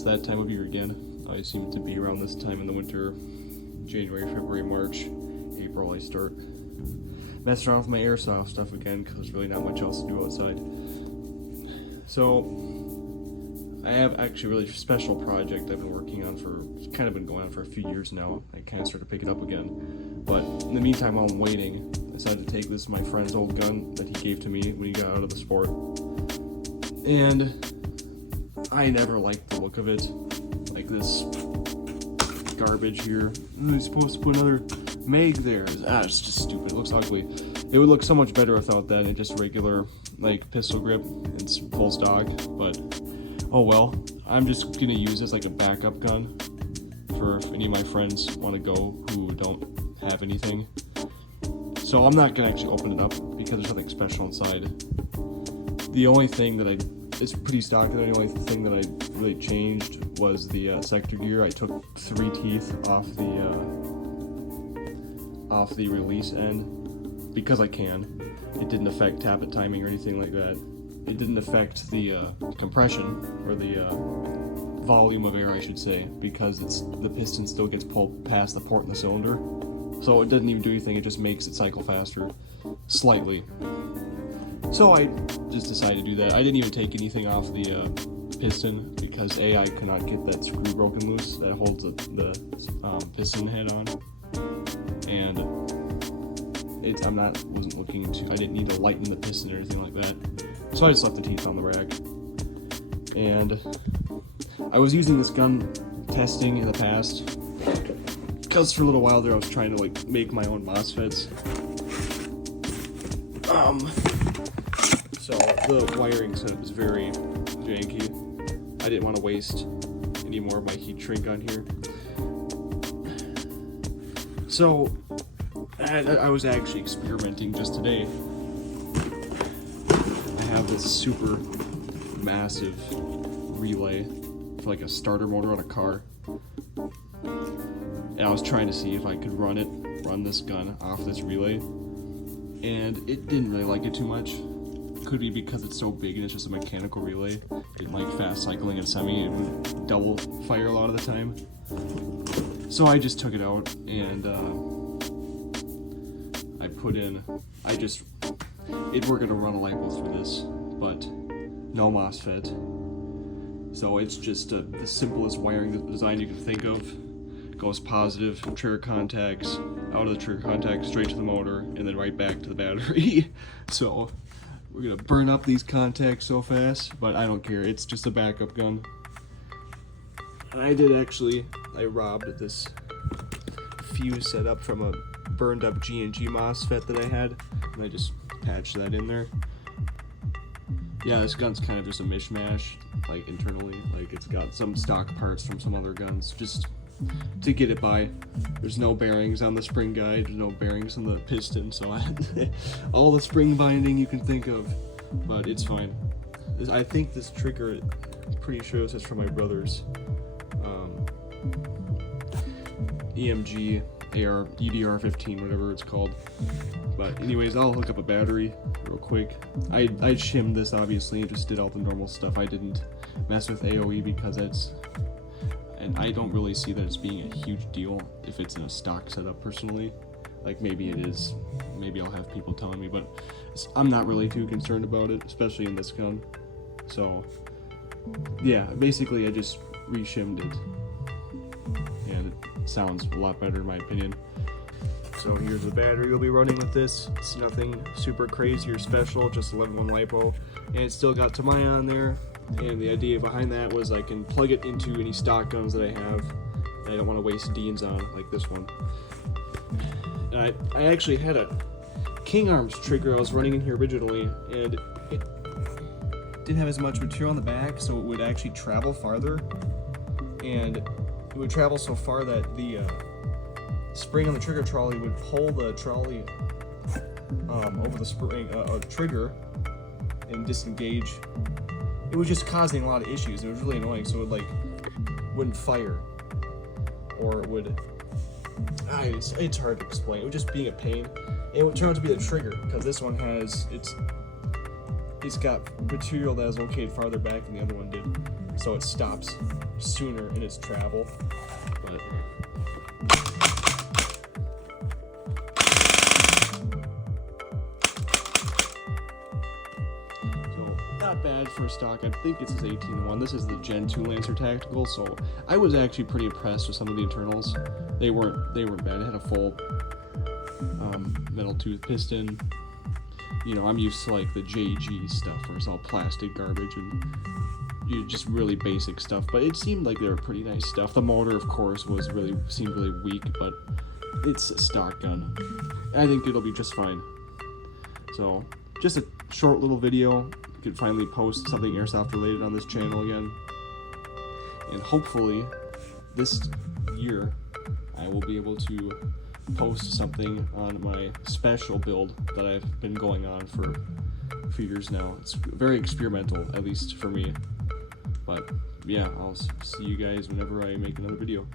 It's that time of year again. I seem to be around this time in the winter. January, February, March, April I start messing around with my airsoft stuff again because there's really not much else to do outside. So I have actually a really special project I've been working on for, it's kind of been going on for a few years now. I kind of started to pick it up again. But in the meantime, while I'm waiting, I decided to take this, my friend's old gun that he gave to me when he got out of the sport. And I never liked the look of it. Like this garbage here. You're supposed to put another mag there. It's just stupid. It looks ugly. It would look so much better without that and just regular like pistol grip and full stock. But oh well. I'm just gonna use this like a backup gun for if any of my friends want to go who don't have anything. So I'm not gonna actually open it up because there's nothing special inside. The only thing that it's pretty stock. The only thing that I really changed was the sector gear. I took 3 teeth off the release end because I can. It didn't affect tappet timing or anything like that. It didn't affect the compression or the volume of air, I should say, because the piston still gets pulled past the port in the cylinder. So it doesn't even do anything. It just makes it cycle faster, slightly. So I just decided to do that. I didn't even take anything off the piston because I could not get that screw broken loose that holds the piston head on, and I didn't need to lighten the piston or anything like that. So I just left the teeth on the rack. And I was using this gun testing in the past because for a little while there I was trying to like make my own MOSFETs. So the wiring setup is very janky. I didn't want to waste any more of my heat shrink on here. So I was actually experimenting just today. I have this super massive relay for like a starter motor on a car. And I was trying to see if I could run this gun off this relay. And it didn't really like it too much. Could be because it's so big and it's just a mechanical relay. It didn't like fast cycling and semi. It would double fire a lot of the time. So I just took it out and we're gonna run a LiPo through this, but no MOSFET. So it's just the simplest wiring design you can think of. Goes positive from trigger contacts, out of the trigger contacts, straight to the motor, and then right back to the battery. So we're gonna burn up these contacts so fast, but I don't care. It's just a backup gun. I robbed this fuse setup from a burned up G&G MOSFET that I had, and I just patched that in there. Yeah, this gun's kind of just a mishmash, like internally. Like it's got some stock parts from some other guns, just to get it by. There's no bearings on the spring guide, there's no bearings on the piston, so all the spring binding you can think of, but it's fine. I think this trigger, I'm pretty sure this is from my brother's EMG AR EDR15, whatever it's called. But anyways, I'll hook up a battery real quick. I shimmed this obviously and just did all the normal stuff. I didn't mess with AOE because and I don't really see that as being a huge deal if it's in a stock setup personally. Like maybe it is, maybe I'll have people telling me, but I'm not really too concerned about it, especially in this gun. So yeah, basically I just re-shimmed it and it sounds a lot better in my opinion. So here's the battery we'll be running with this. It's nothing super crazy or special, just 11-1 LiPo, and it's still got Tamaya on there. And the idea behind that was I can plug it into any stock guns that I have that I don't want to waste Deans on, like this one. And I actually had a King Arms trigger I was running in here originally, and it didn't have as much material on the back, so it would actually travel farther. And it would travel so far that the spring on the trigger trolley would pull the trolley over the spring trigger and disengage. It was just causing a lot of issues. It was really annoying, so it wouldn't fire, or it would. It's hard to explain. It was just being a pain. It would turn out to be the trigger because this one has it's got material that is located farther back than the other one did. so it stops sooner in its travel. But not bad for a stock. I think it's his 18-1. This is the Gen 2 Lancer Tactical, so I was actually pretty impressed with some of the internals. They weren't bad. It had a full metal tooth piston. You know, I'm used to like the JG stuff where it's all plastic garbage and just really basic stuff, but it seemed like they were pretty nice stuff. The motor, of course, seemed really weak, but it's a stock gun. I think it'll be just fine. So, just a short little video. Could finally post something airsoft related on this channel again, and hopefully this year I will be able to post something on my special build that I've been going on for a few years now. It's very experimental, at least for me, but yeah, I'll see you guys whenever I make another video.